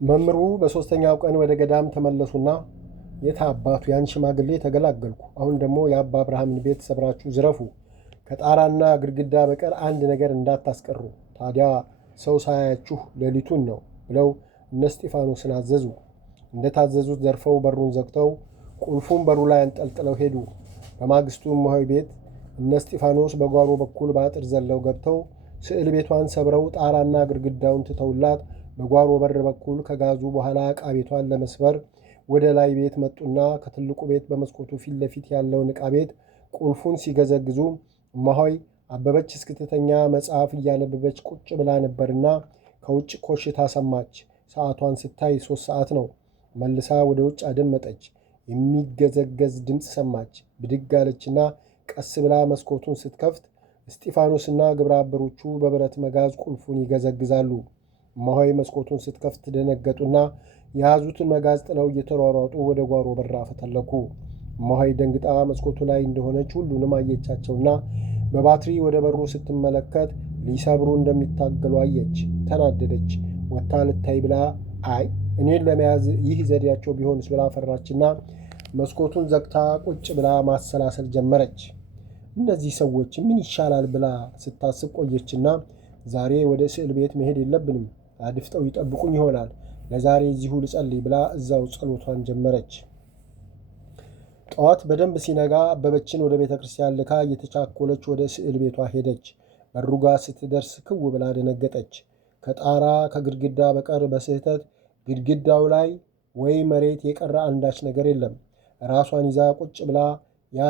መምሩ በሦስተኛው ቀን ወደ ገዳም ተመለሱና የት አባቱ ያን ሽማግሌ ተገላገልኩ። አሁን ደግሞ የአባ አብርሃምን ቤት ሰብራችሁ ዝረፉ፣ ከጣራና ግድግዳ በቀር አንድ ነገር እንዳታስቀሩ፣ ታዲያ ሰው ሳያችሁ ሌሊቱን ነው ብለው እነ እስጢፋኖስን አዘዙ። እንደታዘዙት ዘርፈው በሩን ዘግተው ቁልፉን በሩ ላይ አንጠልጥለው ሄዱ። በማግስቱ እማሆይ ቤት እነ እስጢፋኖስ በጓሮ በኩል በአጥር ዘለው ገብተው ስዕል ቤቷን ሰብረው ጣራና ግድግዳውን ትተውላት በጓሮ በር በኩል ከጋዙ በኋላ ዕቃ ቤቷን ለመስበር ወደ ላይ ቤት መጡና ከትልቁ ቤት በመስኮቱ ፊት ለፊት ያለውን ዕቃ ቤት ቁልፉን ሲገዘግዙ እማሆይ አበበች እስክትተኛ መጽሐፍ እያነበበች ቁጭ ብላ ነበርና ከውጭ ኮሽታ ሰማች። ሰዓቷን ስታይ 3 ሰዓት ነው። መልሳ ወደ ውጭ አደመጠች። የሚገዘገዝ ድምፅ ሰማች። ብድግ አለችና ቀስ ብላ መስኮቱን ስትከፍት እስጢፋኖስና ግብረ አበሮቹ በብረት መጋዝ ቁልፉን ይገዘግዛሉ። እማሆይ መስኮቱን ስትከፍት ደነገጡና የያዙትን መጋዝ ጥለው እየተሯሯጡ ወደ ጓሮ በር አፈተለኩ። እማሆይ ደንግጣ መስኮቱ ላይ እንደሆነች ሁሉንም አየቻቸውና በባትሪ ወደ በሩ ስትመለከት ሊሰብሩ እንደሚታገሉ አየች። ተናደደች። ወጥታ ልታይ ብላ አይ እኔን ለመያዝ ይህ ዘዴያቸው ቢሆንስ ብላ ፈራችና መስኮቱን ዘግታ ቁጭ ብላ ማሰላሰል ጀመረች። እነዚህ ሰዎች ምን ይሻላል ብላ ስታስብ ቆየችና ዛሬ ወደ ስዕል ቤት መሄድ የለብንም፣ አድፍጠው ይጠብቁኝ ይሆናል፣ ለዛሬ እዚሁ ልጸልይ ብላ እዛው ጸሎቷን ጀመረች። ጠዋት በደንብ ሲነጋ አበበችን ወደ ቤተ ክርስቲያን ልካ እየተቻኮለች ወደ ስዕል ቤቷ ሄደች። በሩ ጋር ስትደርስ ክው ብላ ደነገጠች። ከጣራ ከግድግዳ በቀር በስህተት ግድግዳው ላይ ወይ መሬት የቀረ አንዳች ነገር የለም። ራሷን ይዛ ቁጭ ብላ ያ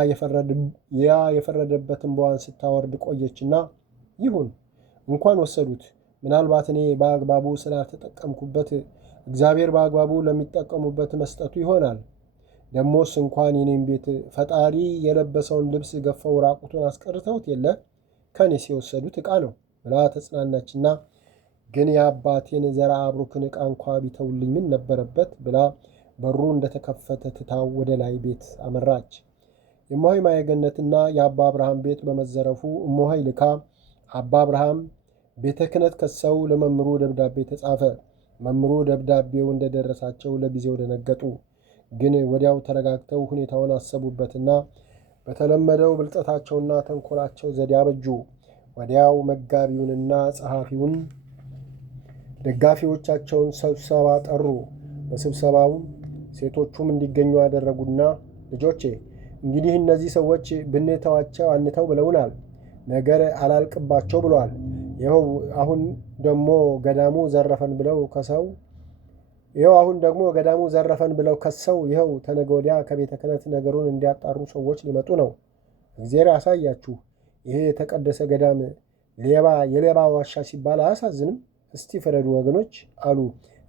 የፈረደበት እንባዋን ስታወርድ ቆየችና ይሁን እንኳን ወሰዱት፣ ምናልባት እኔ በአግባቡ ስላልተጠቀምኩበት እግዚአብሔር በአግባቡ ለሚጠቀሙበት መስጠቱ ይሆናል። ደሞስ እንኳን የኔም ቤት ፈጣሪ የለበሰውን ልብስ ገፈው ራቁቱን አስቀርተውት የለ ከኔስ የወሰዱት ዕቃ ነው ብላ ተጽናናችና ግን የአባቴን ዘርዓ ብሩክን ዕቃ እንኳ ቢተውልኝ ምን ነበረበት ብላ በሩ እንደተከፈተ ትታው ወደ ላይ ቤት አመራች። የእማሆይ ማየገነትና የአባ አብርሃም ቤት በመዘረፉ እማሆይ ልካ አባ አብርሃም ቤተ ክህነት ከሰው ለመምሩ ደብዳቤ ተጻፈ። መምሩ ደብዳቤው እንደደረሳቸው ለጊዜው ደነገጡ። ግን ወዲያው ተረጋግተው ሁኔታውን አሰቡበትና በተለመደው ብልጠታቸውና ተንኮላቸው ዘዴ አበጁ። ወዲያው መጋቢውንና ጸሐፊውን ደጋፊዎቻቸውን ስብሰባ ጠሩ። በስብሰባውም ሴቶቹም እንዲገኙ ያደረጉና ልጆቼ እንግዲህ እነዚህ ሰዎች ብንተዋቸው አንተው ብለውናል፣ ነገር አላልቅባቸው ብለዋል። ይኸው አሁን ደግሞ ገዳሙ ዘረፈን ብለው ከሰው ይኸው ተነገ ወዲያ ከቤተ ክህነት ነገሩን እንዲያጣሩ ሰዎች ሊመጡ ነው። እግዚአብሔር ያሳያችሁ። ይሄ የተቀደሰ ገዳም የሌባ ዋሻ ሲባል አያሳዝንም? እስቲ ፍረዱ ወገኖች አሉ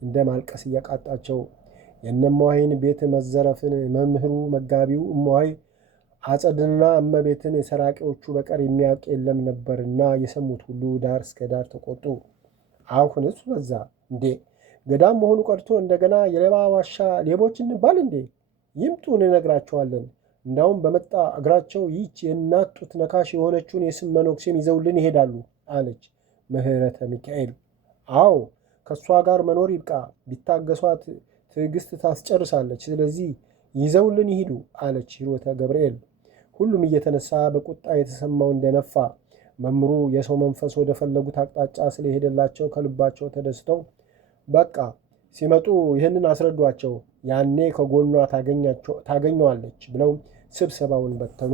እንደ ማልቀስ እያቃጣቸው። የእነማዋይን ቤት መዘረፍን መምህሩ መጋቢው እማዋይ አጸድንና እመቤትን ሰራቂዎቹ በቀር የሚያውቅ የለም ነበርና የሰሙት ሁሉ ዳር እስከ ዳር ተቆጡ። አሁንስ በዛ እንዴ! ገዳም መሆኑ ቀርቶ እንደገና የሌባ ዋሻ ሌቦች እንባል እንዴ? ይምጡ እንነግራቸዋለን። እንዳውም በመጣ እግራቸው ይህች የእናት ጡት ነካሽ የሆነችውን የስም መነኩሴን ይዘውልን ይሄዳሉ አለች ምህረተ ሚካኤል። አዎ ከእሷ ጋር መኖር ይብቃ፣ ቢታገሷት ትዕግስት ታስጨርሳለች። ስለዚህ ይዘውልን ይሂዱ አለች ሂሩተ ገብርኤል። ሁሉም እየተነሳ በቁጣ የተሰማው እንደነፋ። መምሩ የሰው መንፈስ ወደ ፈለጉት አቅጣጫ ስለሄደላቸው ከልባቸው ተደስተው በቃ ሲመጡ ይህንን አስረዷቸው፣ ያኔ ከጎኗ ታገኘዋለች ብለው ስብሰባውን በተኑ።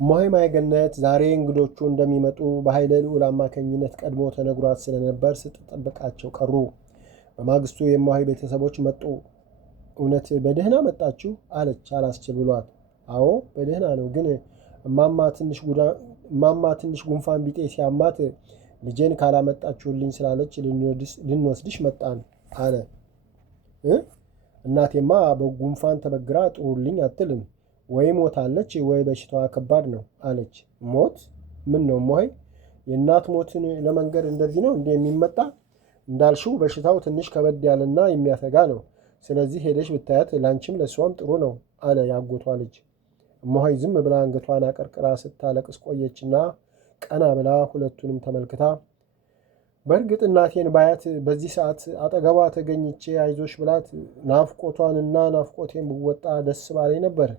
እማሆይ ማየገነት ዛሬ እንግዶቹ እንደሚመጡ በኃይለ ልዑል አማካኝነት ቀድሞ ተነግሯት ስለነበር ስትጠብቃቸው ቀሩ። በማግስቱ የእማሆይ ቤተሰቦች መጡ። እውነት በደህና መጣችሁ አለች አላስችል ብሏት። አዎ በደህና ነው፣ ግን እማማ ትንሽ ጉንፋን ቢጤ ሲያማት ልጄን ካላመጣችሁልኝ ስላለች ልንወስድሽ መጣን አለ። እናቴማ በጉንፋን ተበግራ ጥሩልኝ አትልም፣ ወይ ሞታለች ወይ በሽታዋ ከባድ ነው አለች። ሞት? ምን ነው እማሆይ፣ የእናት ሞትን ለመንገድ እንደዚህ ነው እንዲህ የሚመጣ? እንዳልሽው በሽታው ትንሽ ከበድ ያለና የሚያሰጋ ነው። ስለዚህ ሄደሽ ብታያት ላንቺም ለእሷም ጥሩ ነው አለ ያጎቷ ልጅ። እማሆይ ዝም ብላ አንገቷን አቀርቅራ ስታለቅስ ቆየችና ቀና ብላ ሁለቱንም ተመልክታ በእርግጥ እናቴን ባያት በዚህ ሰዓት አጠገቧ ተገኝቼ አይዞሽ ብላት ናፍቆቷንና ናፍቆቴን ብወጣ ደስ ባለኝ ነበር።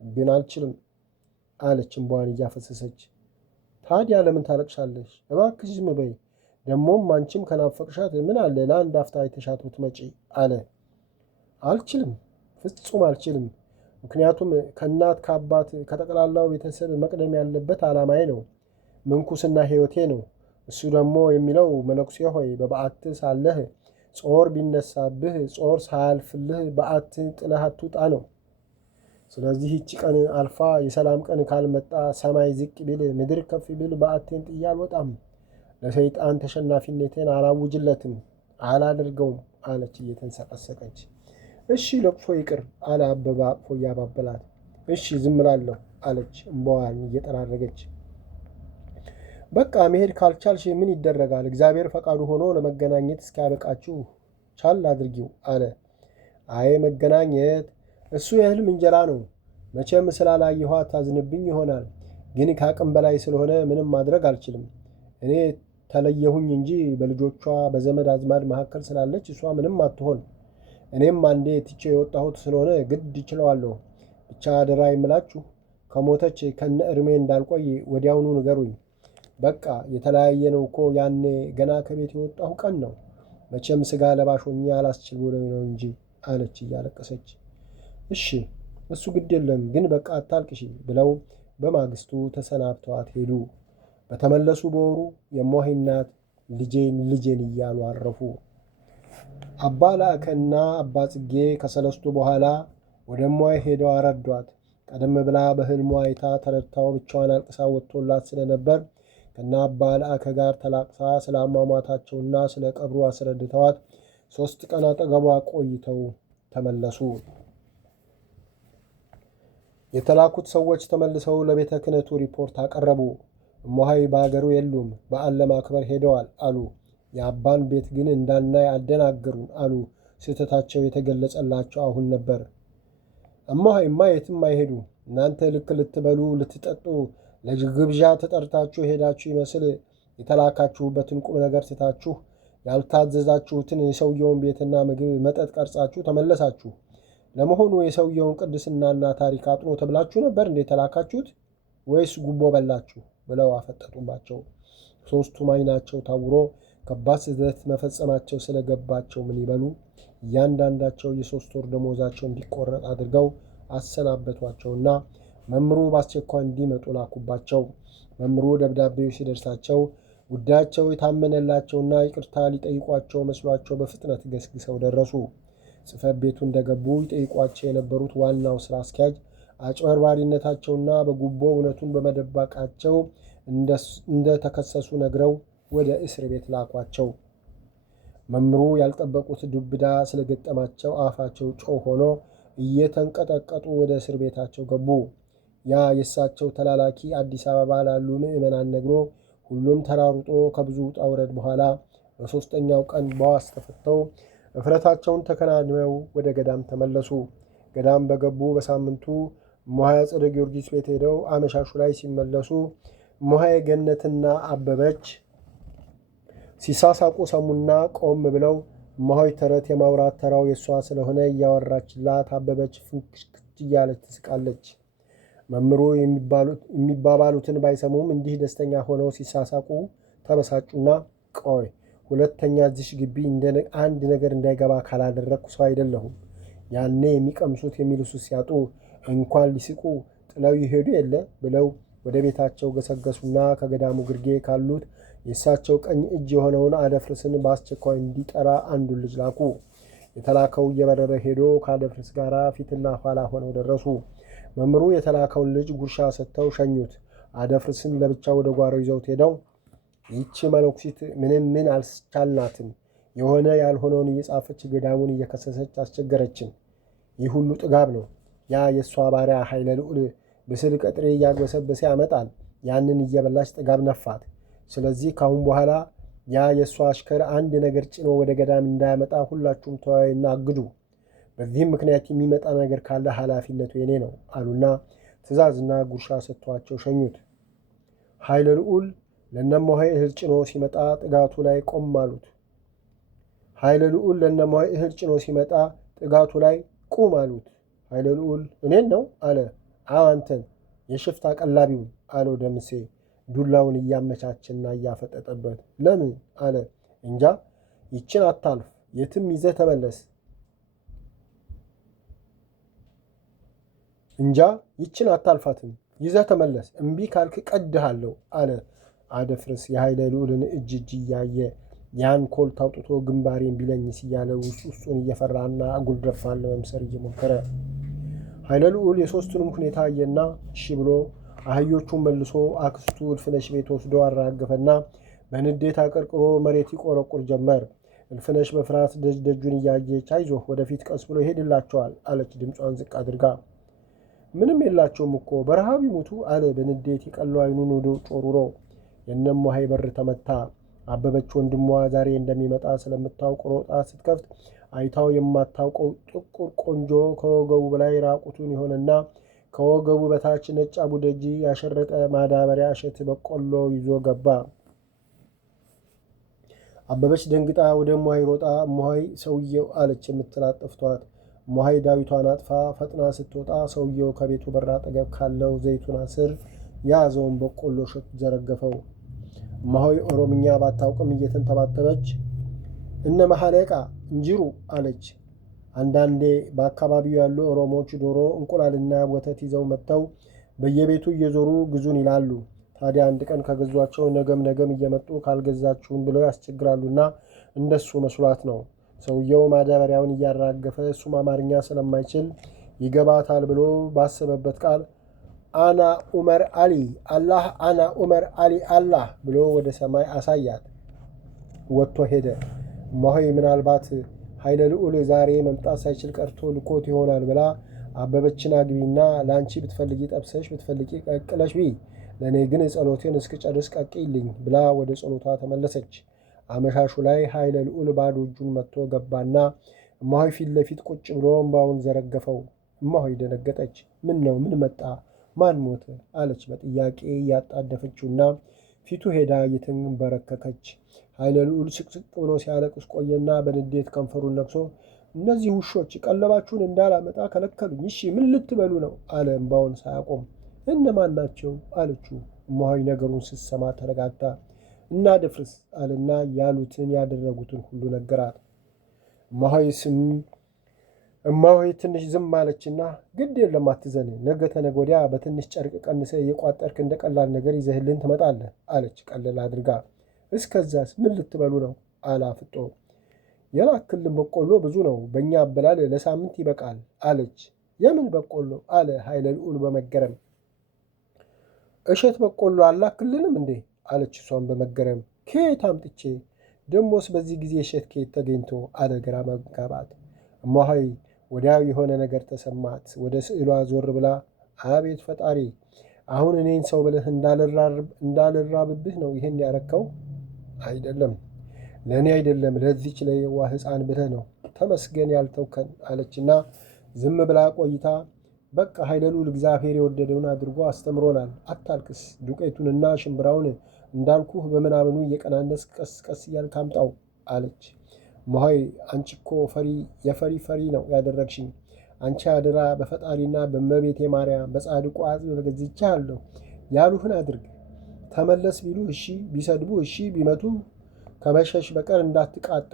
ግን አልችልም አለች እንባዋን እያፈሰሰች። ታዲያ ለምን ታለቅሻለሽ? እባክሽ ዝም በይ። ደግሞም አንቺም ከናፈቅሻት ምን አለ ለአንድ አፍታ አይተሻት ብትመጪ አለ። አልችልም፣ ፍጹም አልችልም። ምክንያቱም ከእናት ከአባት ከጠቅላላው ቤተሰብ መቅደም ያለበት ዓላማዬ ነው። ምንኩስና ሕይወቴ ነው። እሱ ደግሞ የሚለው መነኩሴ ሆይ በበዓት ሳለህ ጾር ቢነሳብህ ጾር ሳያልፍልህ በዓትን ጥለህ አትውጣ ነው። ስለዚህ ይቺ ቀን አልፋ የሰላም ቀን ካልመጣ ሰማይ ዝቅ ቢል ምድር ከፍ ቢል በዓቴን ጥዬ አልወጣም። ለሰይጣን ተሸናፊነቴን አላውጅለትም፣ አላደርገውም አለች እየተንሰቀሰቀች። እሺ ለቅሶ ይቅር አለ አበባ አቅፎ እያባበላት። እሺ ዝም እላለሁ አለች እምባዋን እየጠራረገች። በቃ መሄድ ካልቻልሽ ምን ይደረጋል? እግዚአብሔር ፈቃዱ ሆኖ ለመገናኘት እስኪያበቃችሁ ቻል አድርጊው አለ። አይ መገናኘት እሱ የህልም እንጀራ ነው። መቼም ስላላየኋት ታዝንብኝ ይሆናል፣ ግን ከአቅም በላይ ስለሆነ ምንም ማድረግ አልችልም። እኔ ተለየሁኝ እንጂ በልጆቿ በዘመድ አዝማድ መካከል ስላለች እሷ ምንም አትሆን። እኔም አንዴ ትቼ የወጣሁት ስለሆነ ግድ ይችለዋለሁ። ብቻ አደራ የምላችሁ ከሞተች ከነ እድሜ እንዳልቆይ ወዲያውኑ ንገሩኝ። በቃ የተለያየነው እኮ ያኔ ገና ከቤት የወጣሁ ቀን ነው። መቼም ስጋ ለባሽ ሆኜ አላስችል ብሎኝ ነው እንጂ አለች እያለቀሰች። እሺ እሱ ግድ የለም ግን በቃ አታልቅሺ ብለው በማግስቱ ተሰናብተዋት ሄዱ። በተመለሱ በወሩ የሟሂ እናት ልጄን እያሉ አረፉ። አባ ላእከና አባ ጽጌ ከሰለስቱ በኋላ ወደ ሟሂ ሄደው አረዷት። ቀደም ብላ በህልሟ አይታ ተረድታው ብቻዋን አልቅሳ ወጥቶላት ስለነበር ከና አባ ላእከ ጋር ተላቅሳ ስለ አሟሟታቸውና ስለ ቀብሩ አስረድተዋት 3 ቀን አጠገቧ ቆይተው ተመለሱ። የተላኩት ሰዎች ተመልሰው ለቤተ ክህነቱ ሪፖርት አቀረቡ። እሟሂ በአገሩ የሉም፣ በዓል ለማክበር ሄደዋል አሉ። የአባን ቤት ግን እንዳናይ አደናገሩን አሉ። ስህተታቸው የተገለጸላቸው አሁን ነበር። እሟሂማ የትም አይሄዱ። እናንተ ልክ ልትበሉ ልትጠጡ ለግብዣ ተጠርታችሁ ሄዳችሁ ይመስል የተላካችሁበትን ቁም ነገር ትታችሁ ያልታዘዛችሁትን የሰውየውን ቤትና ምግብ መጠጥ ቀርጻችሁ ተመለሳችሁ። ለመሆኑ የሰውየውን ቅድስናና ታሪክ አጥኖ ተብላችሁ ነበር እንዴ ተላካችሁት? ወይስ ጉቦ በላችሁ? ብለው አፈጠጡባቸው። 3ቱም ዓይናቸው ታውሮ ከባድ ስህተት መፈጸማቸው ስለገባቸው ምን ይበሉ? እያንዳንዳቸው የ3 ወር ደሞዛቸው እንዲቆረጥ አድርገው አሰናበቷቸውና መምሩ በአስቸኳይ እንዲመጡ ላኩባቸው። መምሩ ደብዳቤው ሲደርሳቸው ጉዳያቸው የታመነላቸውና ይቅርታ ሊጠይቋቸው መስሏቸው በፍጥነት ገስግሰው ደረሱ። ጽሕፈት ቤቱ እንደገቡ ይጠይቋቸው የነበሩት ዋናው ሥራ አስኪያጅ አጭበርባሪነታቸውና በጉቦ እውነቱን በመደባቃቸው እንደተከሰሱ ነግረው ወደ እስር ቤት ላኳቸው። መምሩ ያልጠበቁት ዱብዳ ስለገጠማቸው አፋቸው ጮህ ሆኖ እየተንቀጠቀጡ ወደ እስር ቤታቸው ገቡ። ያ የእሳቸው ተላላኪ አዲስ አበባ ላሉ ምዕመናን ነግሮ ሁሉም ተራሩጦ ከብዙ ውጣ ውረድ በኋላ በ3ኛው ቀን በዋስ ተፈተው እፍረታቸውን ተከናንበው ወደ ገዳም ተመለሱ። ገዳም በገቡ በሳምንቱ እሟሂ አጸደ ጊዮርጊስ ቤት ሄደው አመሻሹ ላይ ሲመለሱ እሟሂ ገነትና አበበች ሲሳሳቁ ሰሙና ቆም ብለው እሟሂ ተረት የማውራት ተራው የእሷ ስለሆነ እያወራችላት አበበች ፍንክች እያለች ትስቃለች። መምሩ የሚባባሉትን ባይሰሙም እንዲህ ደስተኛ ሆነው ሲሳሳቁ ተበሳጩና ቆይ ሁለተኛ እዚሽ ግቢ አንድ ነገር እንዳይገባ ካላደረግኩ ሰው አይደለሁም። ያኔ የሚቀምሱት የሚልሱት ሲያጡ እንኳን ሊስቁ ጥለው ይሄዱ የለ ብለው ወደ ቤታቸው ገሰገሱና ከገዳሙ ግርጌ ካሉት የእሳቸው ቀኝ እጅ የሆነውን አደፍርስን በአስቸኳይ እንዲጠራ አንዱን ልጅ ላኩ። የተላከው እየበረረ ሄዶ ከአደፍርስ ጋር ፊትና ኋላ ሆነው ደረሱ። መምሩ የተላከውን ልጅ ጉርሻ ሰጥተው ሸኙት። አደፍርስን ለብቻ ወደ ጓሮ ይዘውት ሄደው ይቺ መነኩሲት ምን አልቻልናትም፣ የሆነ ያልሆነውን እየጻፈች ገዳሙን እየከሰሰች አስቸገረችን። ይህ ሁሉ ጥጋብ ነው። ያ የእሷ ባሪያ ኃይለ ልዑል ብስል ቀጥሬ እያግበሰበሰ ያመጣል። ያንን እየበላች ጥጋብ ነፋት። ስለዚህ ካሁን በኋላ ያ የእሷ አሽከር አንድ ነገር ጭኖ ወደ ገዳም እንዳያመጣ ሁላችሁም ተወያዩና አግዱ። በዚህም ምክንያት የሚመጣ ነገር ካለ ኃላፊነቱ የኔ ነው አሉና ትእዛዝና ጉርሻ ሰጥቷቸው ሸኙት። ኃይለ ልዑል ለነሞሀይ እህል ጭኖ ሲመጣ ጥጋቱ ላይ ቆም አሉት። ኃይለ ልዑል ለነሞሀይ እህል ጭኖ ሲመጣ ጥጋቱ ላይ ቁም አሉት። ኃይለ ልዑል እኔን ነው አለ። አዎ አንተን፣ የሽፍታ ቀላቢውን አለው ደምሴ ዱላውን እያመቻችና እያፈጠጠበት። ለምን አለ። እንጃ፣ ይችን አታልፍ፣ የትም ይዘህ ተመለስ። እንጃ፣ ይችን አታልፋትም፣ ይዘህ ተመለስ። እምቢ ካልክ ቀድሃለሁ አለ አደፍርስ የኃይለ ልዑልን እጅ እያየ ያን ኮልት አውጥቶ ግንባሬን ቢለኝስ እያለ ውስጡን እየፈራና አጉል ደፋን ለመምሰር እየሞከረ ኃይለ ልዑል የሦስቱንም ሁኔታ አየና እሺ ብሎ አህዮቹን መልሶ አክስቱ እልፍነሽ ቤት ወስዶ አራገፈና በንዴት አቀርቅሮ መሬት ይቆረቁር ጀመር። እልፍነሽ በፍርሃት ደጁን እያየች አይዞህ ወደፊት ቀስ ብሎ ይሄድላቸዋል አለች ድምጿን ዝቅ አድርጋ። ምንም የላቸውም እኮ በረሃብ ይሙቱ አለ በንዴት የቀለው አይኑን ወደ ውጭ ወርውሮ። የነሞሀይ በር ተመታ። አበበች ወንድሟ ዛሬ እንደሚመጣ ስለምታውቅ ሮጣ ስትከፍት አይታው የማታውቀው ጥቁር ቆንጆ ከወገቡ በላይ ራቁቱን የሆነና ከወገቡ በታች ነጭ አቡደጂ ያሸረጠ ማዳበሪያ እሸት በቆሎ ይዞ ገባ። አበበች ደንግጣ ወደ እሞሀይ ሮጣ እሞሀይ ሰውየው አለች የምትላት ጠፍቷት። እሞሀይ ዳዊቷን አጥፋ ፈጥና ስትወጣ ሰውየው ከቤቱ በር አጠገብ ካለው ዘይቱና ስር የያዘውን በቆሎ እሸት ዘረገፈው። እሞሀይ ኦሮምኛ ባታውቅም እየተንተባተበች እነ መሐለቃ እንጅሩ አለች። አንዳንዴ በአካባቢው ያሉ ኦሮሞዎች ዶሮ፣ እንቁላልና ወተት ይዘው መጥተው በየቤቱ እየዞሩ ግዙን ይላሉ። ታዲያ አንድ ቀን ከገዟቸው ነገም እየመጡ ካልገዛችሁን ብለው ያስቸግራሉና እንደሱ መስሏት ነው። ሰውየው ማዳበሪያውን እያራገፈ እሱም አማርኛ ስለማይችል ይገባታል ብሎ ባሰበበት ቃል አና ኡመር አሊ አላህ፣ አና ኡመር አሊ አላህ ብሎ ወደ ሰማይ አሳያት። ወጥቶ ሄደ። እሞሀይ ምናልባት ኃይለ ልዑል ዛሬ መምጣት ሳይችል ቀርቶ ልኮት ይሆናል ብላ አበበችን አግቢና ለአንቺ ብትፈልጊ ጠብሰሽ ብትፈልጊ ቀቅለሽ ቢ፣ ለእኔ ግን ጸሎቴን እስክጨርስ ቀቅይልኝ ብላ ወደ ጸሎቷ ተመለሰች። አመሻሹ ላይ ኃይለ ልዑል ባዶ እጁን መጥቶ ገባና እሞሀይ ፊት ለፊት ቁጭ ብሎ እምባውን ዘረገፈው። እሞሀይ ደነገጠች። ምን ነው? ምን መጣ? ማን ሞተ? አለች በጥያቄ እያጣደፈችውና ፊቱ ሄዳ እየተንበረከከች። ኃይለ ልዑል ስቅስቅ ብሎ ሲያለቅስ ቆየና በንዴት ከንፈሩን ነክሶ እነዚህ ውሾች ቀለባችሁን እንዳላመጣ ከለከሉኝ፣ እሺ ምን ልትበሉ ነው? አለ እምባውን ሳያቆም። እነማን ናቸው? አለችው። እሞሀይ ነገሩን ስትሰማ ተረጋግታ እና ደፍርስ አለና ያሉትን ያደረጉትን ሁሉ ነገራት። እሞሀይ ትንሽ ዝም አለችና ግድ የለም አትዘን፣ ነገ ተነገ ወዲያ በትንሽ ጨርቅ ቀንሰ እየቋጠርክ እንደ ቀላል ነገር ይዘህልን ትመጣለህ አለች ቀለል አድርጋ። እስከዛስ ምን ልትበሉ ነው? አለ አፍጦ። የላክልን በቆሎ ብዙ ነው፣ በእኛ አበላል ለሳምንት ይበቃል አለች። የምን በቆሎ? አለ ኃይለ ልዑል በመገረም። እሸት በቆሎ አላክልንም እንዴ? አለች እሷን በመገረም። ከየት አምጥቼ ደሞስ በዚህ ጊዜ እሸት ከየት ተገኝቶ? አለ ግራ መጋባት። እሞሀይ ወዲያው የሆነ ነገር ተሰማት። ወደ ስዕሏ ዞር ብላ አቤት ፈጣሪ፣ አሁን እኔን ሰው ብለህ እንዳልራብብህ ነው ይህን ያረከው? አይደለም፣ ለእኔ አይደለም፣ ለዚች ለየዋህ ሕፃን ብለህ ነው ተመስገን ያልተውከን አለችና ዝም ብላ ቆይታ በቃ ኃይለ ልዑል እግዚአብሔር የወደደውን አድርጎ አስተምሮናል፣ አታልቅስ፣ ዱቄቱንና ሽምብራውን እንዳልኩህ በምናምኑ እየቀናነስ ቀስ ቀስ እያልክ አምጣው አለች። እሞሀይ አንቺ እኮ ፈሪ ነው ያደረግሽኝ። አንቺ አደራ በፈጣሪና በእመቤቴ ማርያም በጻድቁ አጽም ገዝቼሃለሁ፣ ያሉህን አድርግ። ተመለስ ቢሉ እሺ፣ ቢሰድቡ እሺ፣ ቢመቱ ከመሸሽ በቀር እንዳትቃጣ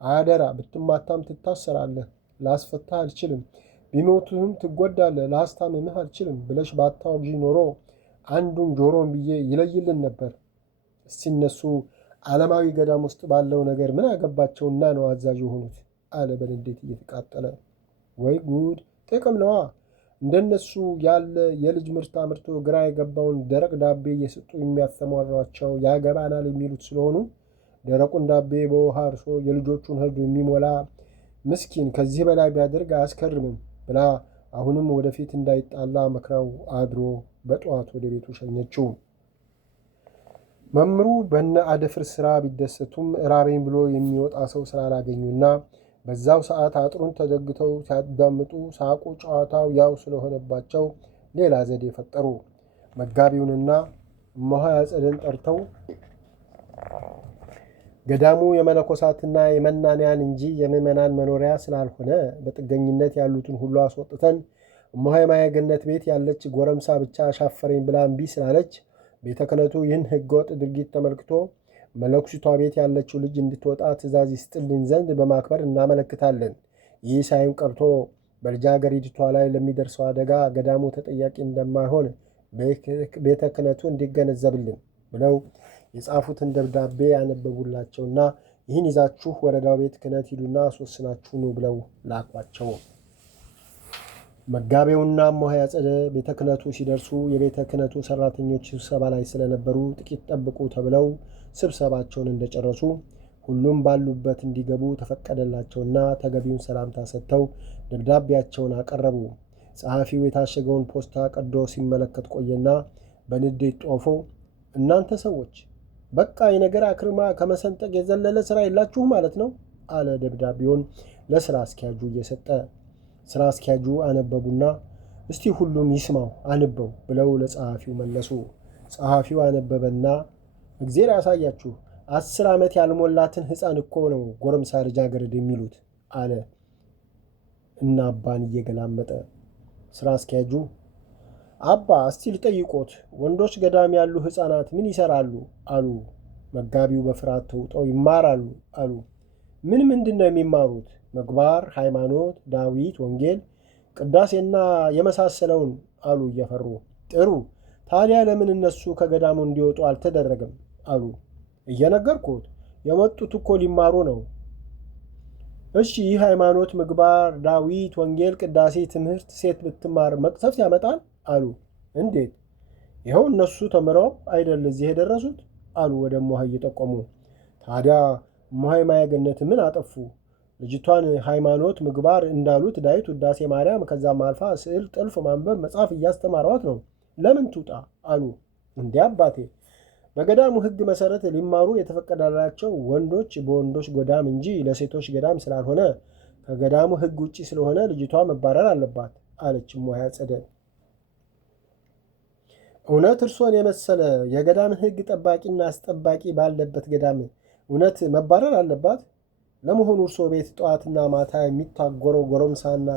አደራ። ብትማታም ትታሰራለህ፣ ላስፈታህ አልችልም፣ ቢሞቱህም ትጎዳለህ፣ ላስታምምህ አልችልም ብለሽ ባታወግዢ ኖሮ አንዱን ጆሮን ብዬ ይለይልን ነበር። እስቲ እነሱ ዓለማዊ ገዳም ውስጥ ባለው ነገር ምን አገባቸውና ነው አዛዥ የሆኑት? አለ በንዴት እየተቃጠለ። ወይ ጉድ! ጥቅም ነዋ። እንደነሱ ያለ የልጅ ምርት አምርቶ ግራ የገባውን ደረቅ ዳቤ እየሰጡ የሚያሰማሯቸው ያገባናል የሚሉት ስለሆኑ ደረቁን ዳቤ በውሃ እርሶ የልጆቹን ሆድ የሚሞላ ምስኪን ከዚህ በላይ ቢያደርግ አያስከርምም ብላ አሁንም ወደፊት እንዳይጣላ መክራው አድሮ በጠዋት ወደ ቤቱ ሸኘችው። መምሩ በነ አደፍርስ ስራ ቢደሰቱም ራበኝ ብሎ የሚወጣ ሰው ስላላገኙና በዛው ሰዓት አጥሩን ተደግተው ሲያዳምጡ ሳቁ ጨዋታው ያው ስለሆነባቸው ሌላ ዘዴ ፈጠሩ። መጋቢውንና እማሆይ አጸደን ጠርተው ገዳሙ የመነኮሳትና የመናንያን እንጂ የምዕመናን መኖሪያ ስላልሆነ በጥገኝነት ያሉትን ሁሉ አስወጥተን እማሆይ ማየገነት ቤት ያለች ጎረምሳ ብቻ አሻፈረኝ ብላ እምቢ ስላለች ቤተ ክህነቱ ይህን ሕገወጥ ድርጊት ተመልክቶ መነኩሲቷ ቤት ያለችው ልጅ እንድትወጣ ትእዛዝ ይስጥልን ዘንድ በማክበር እናመለክታለን። ይህ ሳይም ቀርቶ በልጃገረዲቷ ላይ ለሚደርሰው አደጋ ገዳሙ ተጠያቂ እንደማይሆን ቤተ ክህነቱ እንዲገነዘብልን ብለው የጻፉትን ደብዳቤ ያነበቡላቸውና ይህን ይዛችሁ ወረዳው ቤተ ክህነት ሂዱና አስወስናችሁ ኑ ብለው ላኳቸው። መጋቤውና እማሆይ አጸደ ቤተ ክህነቱ ሲደርሱ የቤተ ክህነቱ ሰራተኞች ስብሰባ ላይ ስለነበሩ ጥቂት ጠብቁ ተብለው ስብሰባቸውን እንደጨረሱ ሁሉም ባሉበት እንዲገቡ ተፈቀደላቸውና ተገቢውን ሰላምታ ሰጥተው ደብዳቤያቸውን አቀረቡ። ጸሐፊው የታሸገውን ፖስታ ቀዶ ሲመለከት ቆየና በንዴት ጦፎ እናንተ ሰዎች በቃ የነገር አክርማ ከመሰንጠቅ የዘለለ ስራ የላችሁ ማለት ነው አለ ደብዳቤውን ለስራ አስኪያጁ እየሰጠ። ስራ አስኪያጁ አነበቡና እስቲ ሁሉም ይስማው አንበው ብለው ለጸሐፊው መለሱ። ጸሐፊው አነበበና እግዜር ያሳያችሁ 10 ዓመት ያልሞላትን ሕፃን እኮ ነው ጎረምሳ ልጃገረድ የሚሉት አለ እና አባን እየገላመጠ። ስራ አስኪያጁ አባ እስቲ ልጠይቆት ወንዶች ገዳም ያሉ ሕፃናት ምን ይሰራሉ አሉ። መጋቢው በፍርሃት ተውጠው ይማራሉ አሉ። ምንድን ነው የሚማሩት? ምግባር፣ ሃይማኖት፣ ዳዊት፣ ወንጌል፣ ቅዳሴና የመሳሰለውን አሉ እየፈሩ። ጥሩ ታዲያ ለምን እነሱ ከገዳሙ እንዲወጡ አልተደረገም አሉ። እየነገርኩት የመጡት እኮ ሊማሩ ነው። እሺ ይህ ሃይማኖት፣ ምግባር፣ ዳዊት፣ ወንጌል፣ ቅዳሴ ትምህርት ሴት ብትማር መቅሰፍት ያመጣል አሉ። እንዴት? ይኸው እነሱ ተምረው አይደል እዚህ የደረሱት አሉ ወደ እማሆይ እየጠቆሙ። ታዲያ እማሆይ ማየገነት ምን አጠፉ? ልጅቷን ሃይማኖት፣ ምግባር እንዳሉት ዳዊት፣ ውዳሴ ማርያም ከዛም አልፋ ስዕል፣ ጥልፍ፣ ማንበብ፣ መጻፍ እያስተማሯት ነው። ለምን ትውጣ አሉ። እንዲህ አባቴ በገዳሙ ሕግ መሰረት ሊማሩ የተፈቀደላቸው ወንዶች በወንዶች ገዳም እንጂ ለሴቶች ገዳም ስላልሆነ ከገዳሙ ሕግ ውጭ ስለሆነ ልጅቷ መባረር አለባት አለች እማሆይ አጸደ። እውነት እርሶን የመሰለ የገዳም ሕግ ጠባቂና አስጠባቂ ባለበት ገዳም እውነት መባረር አለባት? ለመሆኑ እርሶ ቤት ጠዋትና ማታ የሚታጎረው ጎረምሳና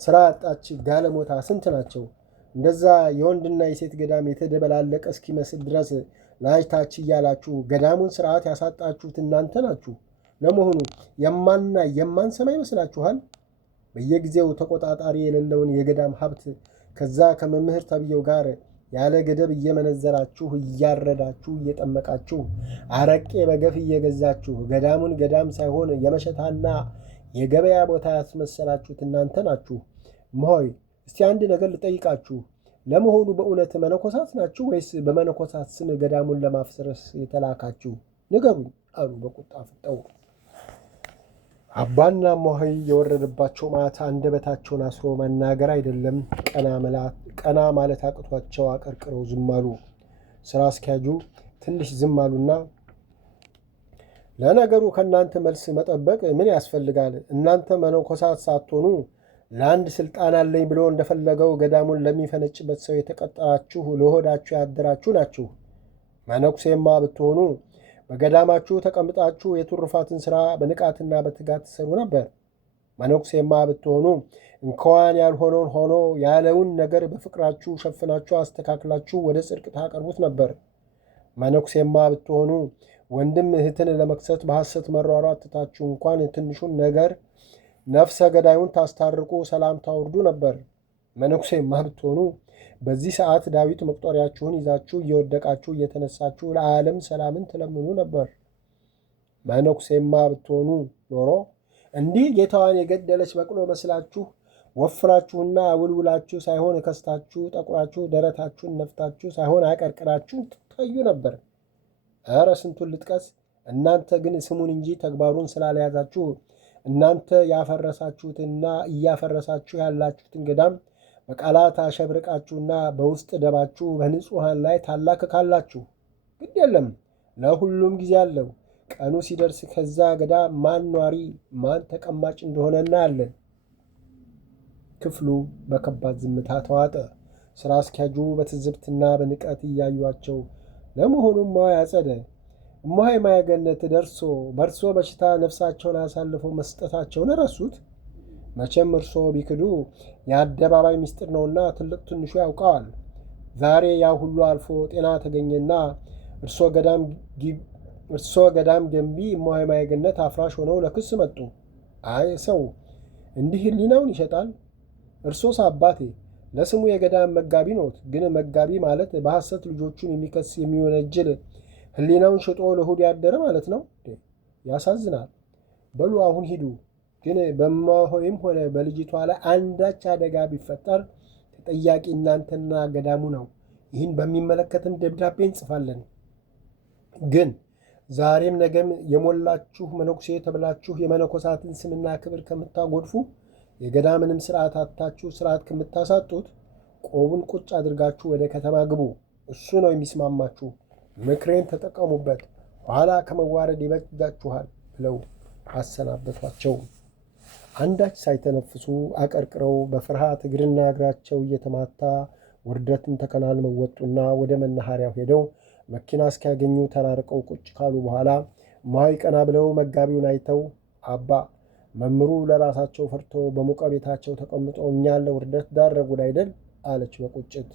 ስራ ያጣች ጋለሞታ ስንት ናቸው? እንደዛ የወንድና የሴት ገዳም የተደበላለቀ እስኪመስል ድረስ ላይታች እያላችሁ ገዳሙን ስርዓት ያሳጣችሁት እናንተ ናችሁ። ለመሆኑ የማንሰማ ይመስላችኋል? በየጊዜው ተቆጣጣሪ የሌለውን የገዳም ሀብት ከዛ ከመምህር ተብዬው ጋር ያለ ገደብ እየመነዘራችሁ እያረዳችሁ እየጠመቃችሁ አረቄ በገፍ እየገዛችሁ ገዳሙን ገዳም ሳይሆን የመሸታና የገበያ ቦታ ያስመሰላችሁት እናንተ ናችሁ። እማሆይ እስቲ አንድ ነገር ልጠይቃችሁ። ለመሆኑ በእውነት መነኮሳት ናችሁ ወይስ በመነኮሳት ስም ገዳሙን ለማፍረስ የተላካችሁ? ንገሩኝ አሉ በቁጣ ፍጠው። አባና እማሆይ የወረደባቸው ማታ አንደበታቸውን አስሮ መናገር አይደለም ቀና ማለት አቅቷቸው አቀርቅረው ዝም አሉ። ስራ አስኪያጁ ትንሽ ዝም አሉና ለነገሩ ከእናንተ መልስ መጠበቅ ምን ያስፈልጋል? እናንተ መነኮሳት ሳትሆኑ ለአንድ ስልጣን አለኝ ብሎ እንደፈለገው ገዳሙን ለሚፈነጭበት ሰው የተቀጠራችሁ ለሆዳችሁ ያደራችሁ ናችሁ። መነኩሴማ ብትሆኑ በገዳማችሁ ተቀምጣችሁ የትሩፋትን ሥራ በንቃትና በትጋት ትሰሩ ነበር። መነኩሴማ ብትሆኑ እንኳን ያልሆነውን ሆኖ ያለውን ነገር በፍቅራችሁ ሸፍናችሁ አስተካክላችሁ ወደ ጽድቅ ታቀርቡት ነበር። መነኩሴማ ብትሆኑ ወንድም እህትን ለመክሰት በሐሰት መሯሯጥ ትታችሁ እንኳን ትንሹን ነገር ነፍሰ ገዳዩን ታስታርቁ ሰላም ታወርዱ ነበር። መነኩሴማ ብትሆኑ በዚህ ሰዓት ዳዊት መቁጠሪያችሁን ይዛችሁ እየወደቃችሁ እየተነሳችሁ ለዓለም ሰላምን ትለምኑ ነበር። መነኩሴማ ብትሆኑ ኖሮ እንዲህ ጌታዋን የገደለች በቅሎ መስላችሁ ወፍራችሁና ውልውላችሁ ሳይሆን ከስታችሁ ጠቁራችሁ ደረታችሁን ነፍታችሁ ሳይሆን አቀርቅራችሁ ትታዩ ነበር። ኧረ ስንቱን ልጥቀስ። እናንተ ግን ስሙን እንጂ ተግባሩን ስላልያዛችሁ እናንተ ያፈረሳችሁትና እያፈረሳችሁ ያላችሁትን ገዳም በቃላት አሸብርቃችሁና በውስጥ ደባችሁ በንጹሐን ላይ ታላክካላችሁ። ግድ የለም ለሁሉም ጊዜ አለው። ቀኑ ሲደርስ ከዛ ገዳም ማን ኗሪ ማን ተቀማጭ እንደሆነ እናያለን። ክፍሉ በከባድ ዝምታ ተዋጠ። ስራ አስኪያጁ በትዝብትና በንቀት እያዩአቸው ለመሆኑ እማሆይ አጸደ እማሆይ ማየገነት ደርሶ በእርሶ በሽታ ነፍሳቸውን አሳልፈው መስጠታቸውን ረሱት? መቼም እርሶ ቢክዱ የአደባባይ ምስጢር ነውና ትልቅ ትንሹ ያውቀዋል። ዛሬ ያ ሁሉ አልፎ ጤና ተገኘና እርሶ ገዳም ገንቢ እማሆይ ማየገነት አፍራሽ ሆነው ለክስ መጡ። አይ ሰው እንዲህ ሕሊናውን ይሸጣል? እርሶስ አባቴ ለስሙ የገዳም መጋቢ ኖት፣ ግን መጋቢ ማለት በሐሰት ልጆቹን የሚከስ የሚወነጅል ሕሊናውን ሽጦ ለሆድ ያደረ ማለት ነው። ያሳዝናል። በሉ አሁን ሂዱ። ግን በእማሆይም ሆነ በልጅቷ ላይ አንዳች አደጋ ቢፈጠር ተጠያቂ እናንተና ገዳሙ ነው። ይህን በሚመለከትም ደብዳቤ እንጽፋለን። ግን ዛሬም ነገም የሞላችሁ መነኩሴ ተብላችሁ የመነኮሳትን ስምና ክብር ከምታጎድፉ የገዳምንም ስርዓት አታችሁ ስርዓት ከምታሳጡት ቆቡን ቁጭ አድርጋችሁ ወደ ከተማ ግቡ። እሱ ነው የሚስማማችሁ። ምክሬን ተጠቀሙበት፣ ኋላ ከመዋረድ ይበጃችኋል ብለው አሰናበቷቸው። አንዳች ሳይተነፍሱ አቀርቅረው በፍርሃት እግርና እግራቸው እየተማታ ውርደትን ተከናንመው ወጡና ወደ መናኸሪያው ሄደው መኪና እስኪያገኙ ተራርቀው ቁጭ ካሉ በኋላ እማሆይ ቀና ብለው መጋቢውን አይተው አባ መምሩ ለራሳቸው ፈርቶ በሞቀ ቤታቸው ተቀምጠው እኛን ለውርደት ዳረጉን አይደል? አለች በቁጭት።